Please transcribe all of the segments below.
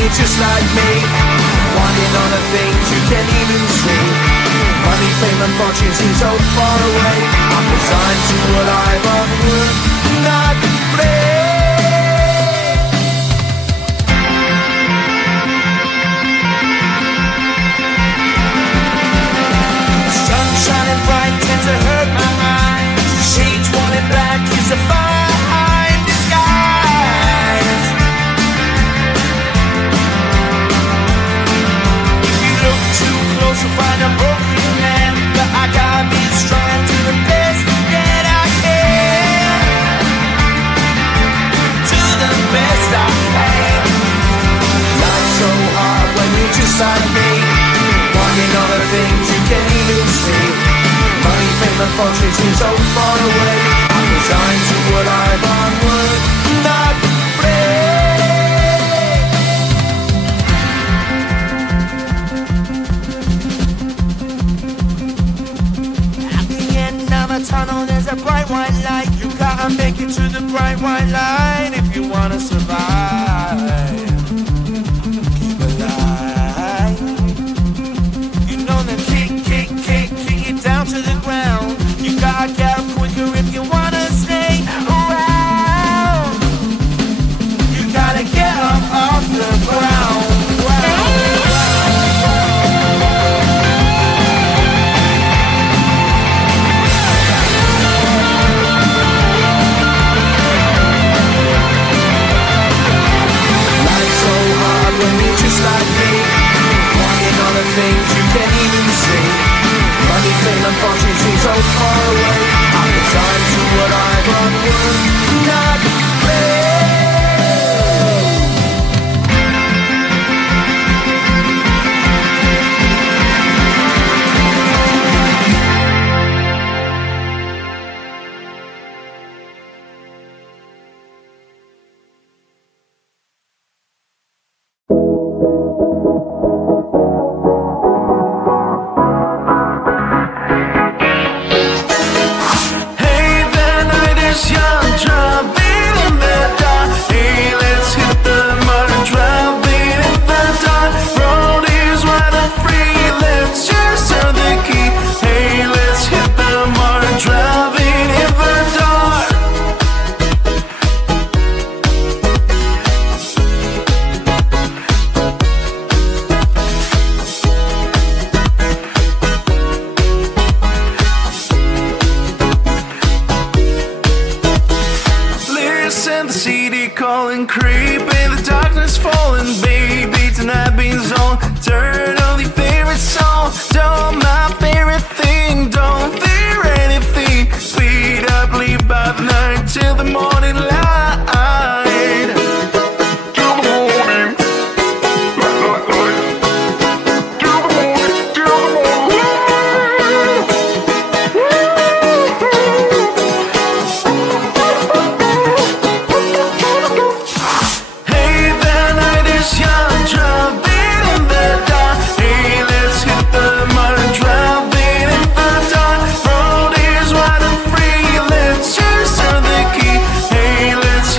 you're just like me, wanting all the things you can't even see. Money, fame and fortune seem so far away. I'm resigned to what I've onward not play. Sun shining bright tends to hurt my eyes. Shades worn in black is a fine disguise. If you look too close you'll find a broken man, but I gotta be strong to the best that I can. To the best I can. Life's so hard when you're just like me, wanting all the things you can't even see. Money, fame and fortune seem so far away. I'm resigned to what I've onward not pray. At the end of a tunnel there's a bright white light. You gotta make it to the bright white light if you wanna survive. Keep alive. You know the kick down to the ground. You gotta get up quicker if you wanna stay around. You gotta get up off the ground. Life's so hard when you're just like me, wanting all the things you can't even see. Money, fame and fortune seem so far away. I'm resigned to what I've onward not pray. Let's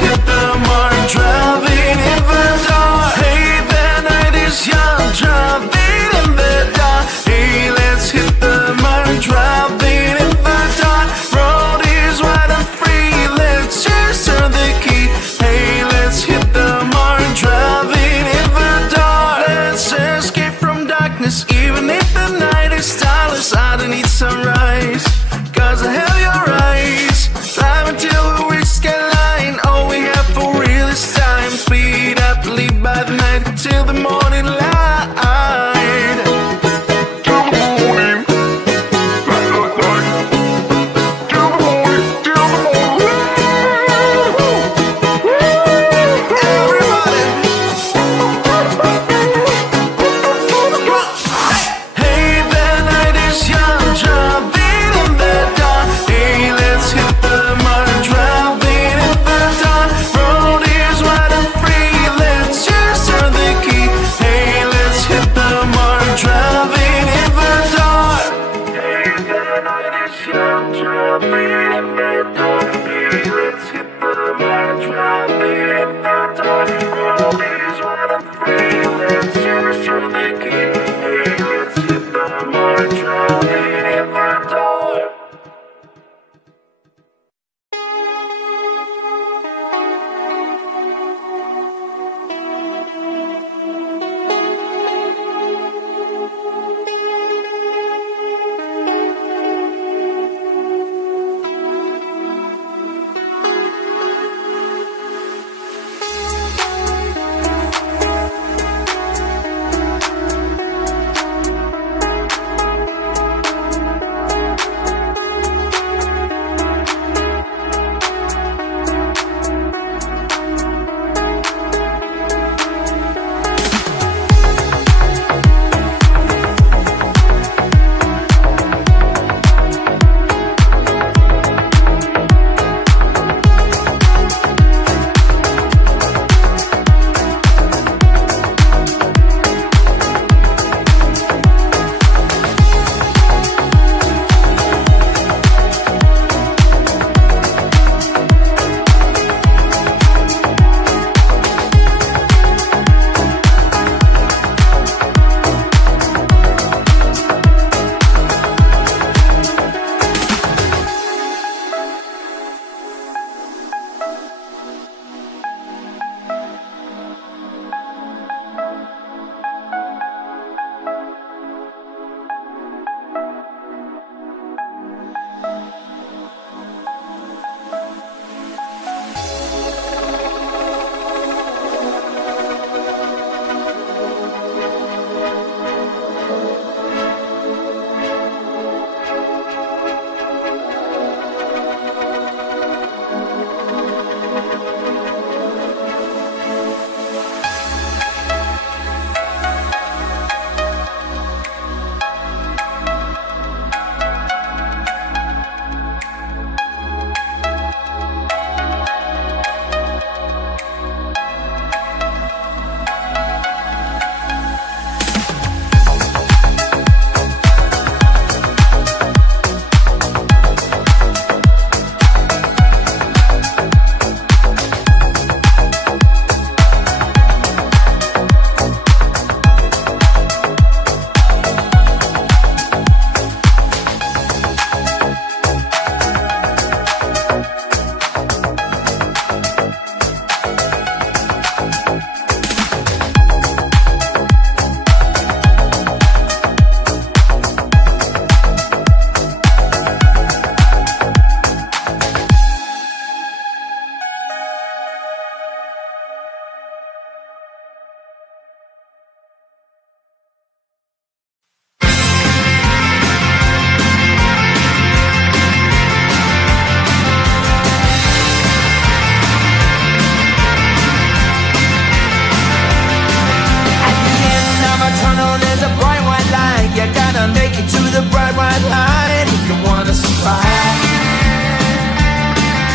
white line if you wanna survive.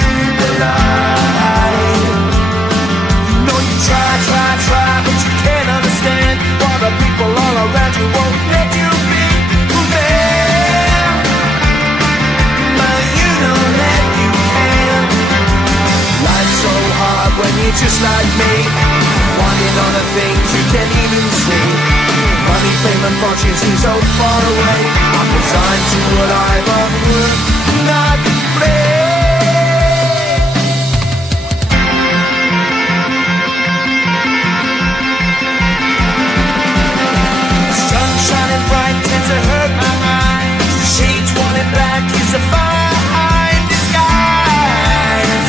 Keep alive. You know you try, but you can't understand why the people all around you won't let you be who they are. But you know that you can. Life's so hard when you're just like me, wanting all the things you can't even see. Money, fame and fortune seem so far away. I'm resigned to what I've unworked, not play. Sun shining bright tends to hurt my eyes. Shades worn and black is a fine disguise.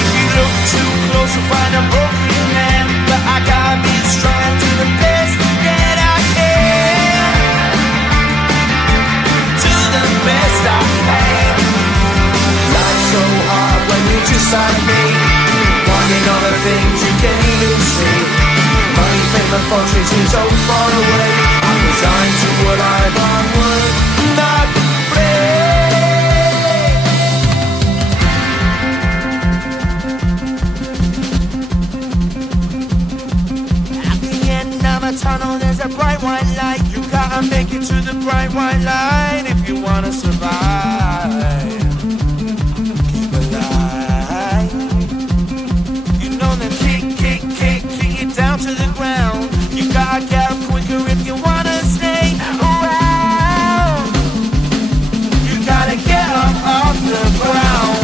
If you look too close you'll find a broken man, but I gotta be strong to the best that I can. To the best I can. Life's so hard when you're just like me, wanting all the things you can't even see. Money, fame and fortune seem so far away. I'm resigned to what I've unworked, not play. At the end of a tunnel there's a bright white light. You gotta make it to the bright white light if you wanna survive. Keep alive. You know them kick it down to the ground. You gotta get up quicker if you wanna stay around. You gotta get up off the ground.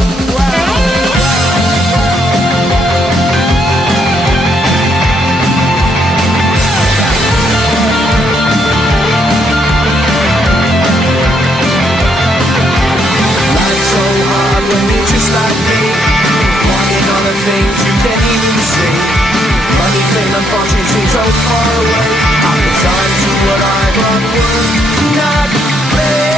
Life's so hard when you're just like me, wanting all the things you can't even see. Money, fame and fortune seem so far away. I'm resigned to what I've unworked, not play.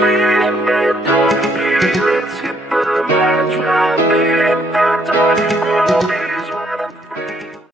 free.